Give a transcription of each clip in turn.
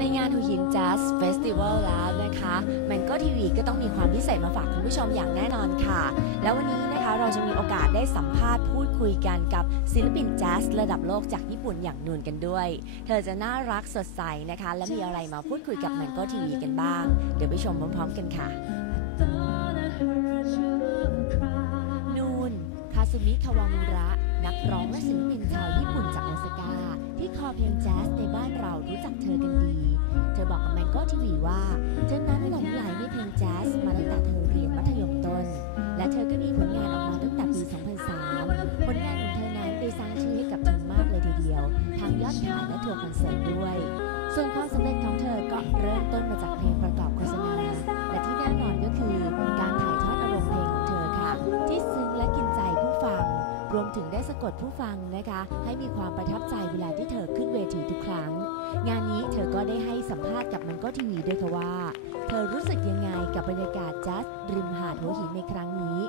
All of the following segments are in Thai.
ในงานหัวหิน Jazz Festival แล้วนะคะแมนก็ทีวีก็ต้องมีความพิเศษมาฝากคุณผู้ชมอย่างแน่นอนค่ะ แล้ววันนี้นะคะเราจะมีโอกาสได้สัมภาษณ์พูดคุยกันกับศิลปินแจ๊สระดับโลกจากญี่ปุ่นอย่างนูนกันด้วย เธอจะน่ารักสดใสนะคะ และมีอะไรมาพูดคุยกับแมนก็ทีวีกันบ้าง เดี๋ยวไปชมพร้อมๆกันค่ะนูนคาซุมิคาวามุระนักร้องและศิลปินชาวญี่ปุ่นจากโอซาก้าที่คอเพลงแจ๊สในบ้านเรารู้จักเธอกันดี ทีวีว่า เธอนั้นหลงไหลในเพลงแจ๊สมาตั้งแต่เธอเรียนมัธยมต้น และเธอก็มีผลงานออกมาตั้งแต่ปี 2003 ผลงานของเธอนั้นได้สร้างชื่อให้กับเธอมากเลยทีเดียวทั้งยอดขายและทัวร์คอนเสิร์ตด้วย ส่วนความสำเร็จของเธอก็เริ่มต้นมาจากเพลงประกอบโฆษณาและที่แน่นอนก็คือการถ่ายทอดอารมณ์เพลงของเธอค่ะ ที่ซึ้งและกินใจผู้ฟัง รวมถึงได้สะกดผู้ฟังนะคะ ให้มีความประทับใจเวลาที่เธอขึ้นเวทีทุกครั้ง งานนี้เธอก็ได้ให้สัมภาษณ์กับมันก็ทีวีด้วยค่ะว่า เธอรู้สึกยังไงกับบรรยากาศแจ๊สริมหาดหัวหินในครั้งนี้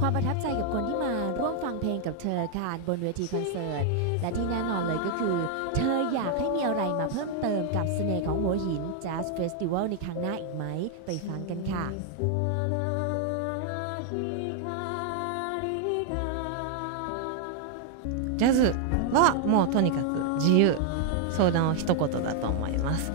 ความประทับใจกับคนที่มาร่วมฟังเพลงกับเธอค่ะบนเวทีคอนเสิร์ตและที่แน่นอนเลยก็คือ เธออยากให้มีอะไรมาเพิ่มเติมกับเสน่ห์ของหัวหินแจ๊สเฟสติวัลในครั้งหน้าอีกไหม ไปฟังกันค่ะ ジャズはもうとにかく自由。相談を一言だと思います。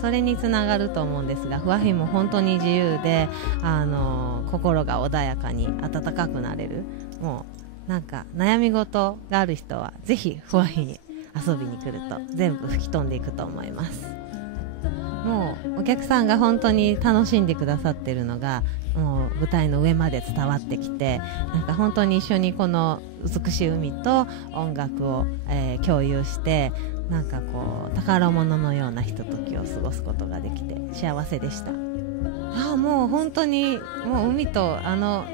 それにつながると思うんですがふわひも本当に自由であの心が穏やかに温かくなれる。もうなんか悩み事がある人はぜひふわひに遊びに来ると全部吹き飛んでいくと思います。もうお客さんが本当に楽しんでくださってるのがもう舞台の上まで伝わってきてなんか本当に一緒にこの美しい海と音楽を、えー共有してなんかこう宝物のようなひとときを過ごすことができて幸せでした。ああもう本当にもう海とあの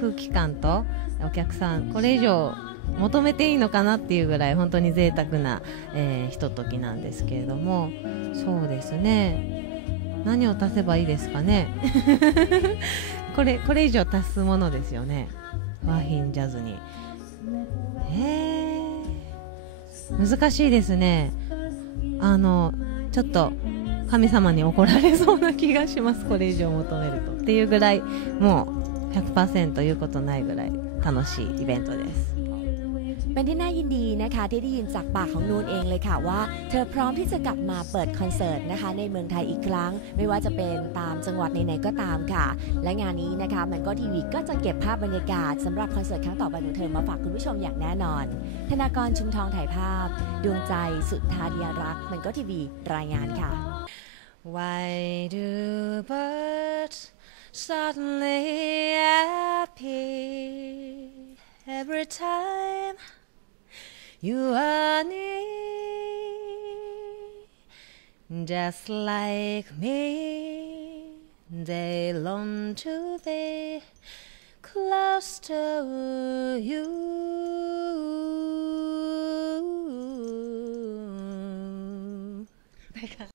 空気感とお客さんこれ以上求めていいのかなっていうぐらい本当に贅沢な、えーひとときなんですけれども。そうですね。何を足せばいいですかね。これこれ以上足すものですよね。ワーヒンジャズに。えー、難しいですね。あのちょっと神様に怒られそうな気がします。これ以上求めると。っていうぐらいもう100%言うことないぐらい楽しいイベントです เป็นที่น่ายินดีนะคะที่ได้ยินจากปากของนูนเองเลยค่ะว่า เธอพร้อมที่จะกลับมาเปิดคอนเสิร์ตนะคะ ในเมืองไทยอีกครั้ง ไม่ว่าจะเป็นตามจังหวัดไหนๆก็ตามค่ะ และงานนี้นะคะมันก็ทีวีก็จะเก็บภาพบรรยากาศสำหรับคอนเสิร์ตครั้งต่อไปของเธอมาฝากคุณผู้ชมอย่างแน่นอน ธนากรชุมทองถ่ายภาพ ดวงใจสุธาเดียรักมันก็ทีวีรายงานค่ะ Why do birds suddenly appear every time You are near, just like me. They long to be close to you.